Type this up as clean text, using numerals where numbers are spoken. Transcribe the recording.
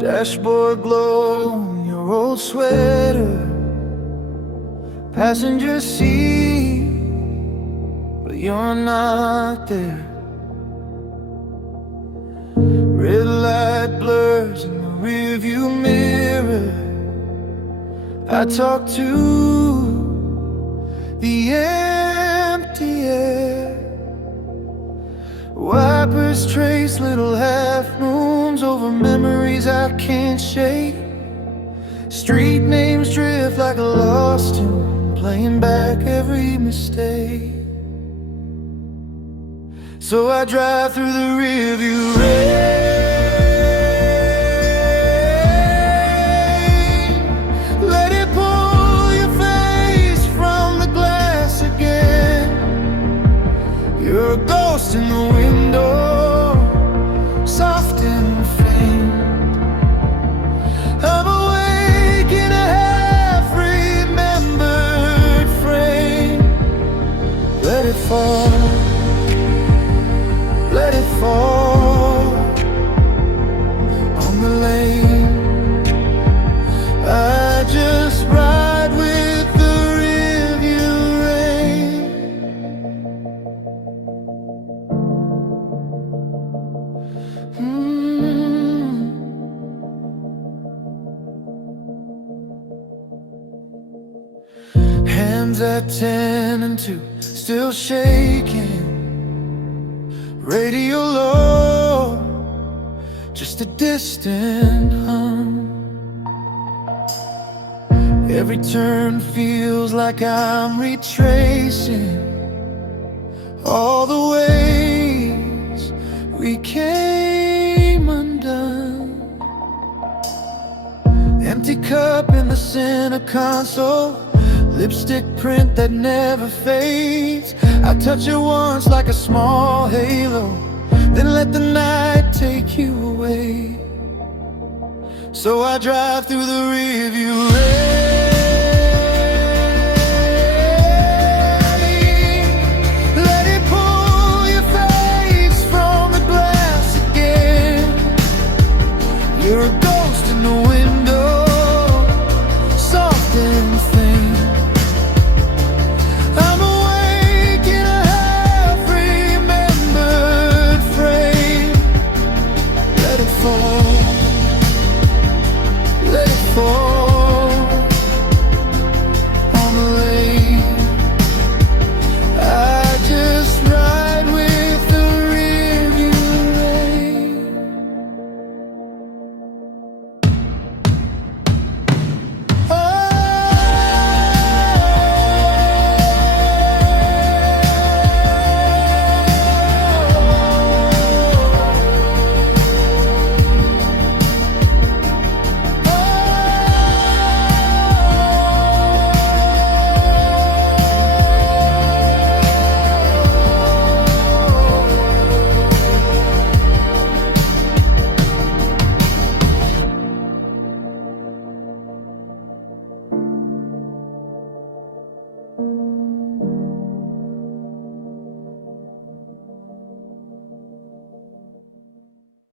Dashboard glow in your old sweater, passenger seat, but you're not there. Red light blurs in the rearview mirror. I talk to the empty air. Wipers trace little half moons over memories I can't shake. Street names drift like a lost tune, playing back every mistake. So I drive through the rearview rain. Let it pull your face from the glass again. You're a ghost in the window, soft and faint. I'm awake in a half-remembered frame. Let it fall, let it fall on the lane. I just ride with the rearview rain. Hands at 10 and 2, still shaking. Radio low, just a distant hum. Every turn feels like I'm retracing all the ways we came undone. Empty cup in the center console, lipstick print that never fades. I touch it once like a small halo, then let the night take you away. So I drive through the rearview rain. Let it pull your face from the glass again. You're a ghost in the window, soft and faint. I'm awake in a half-remembered frame. Let it fall.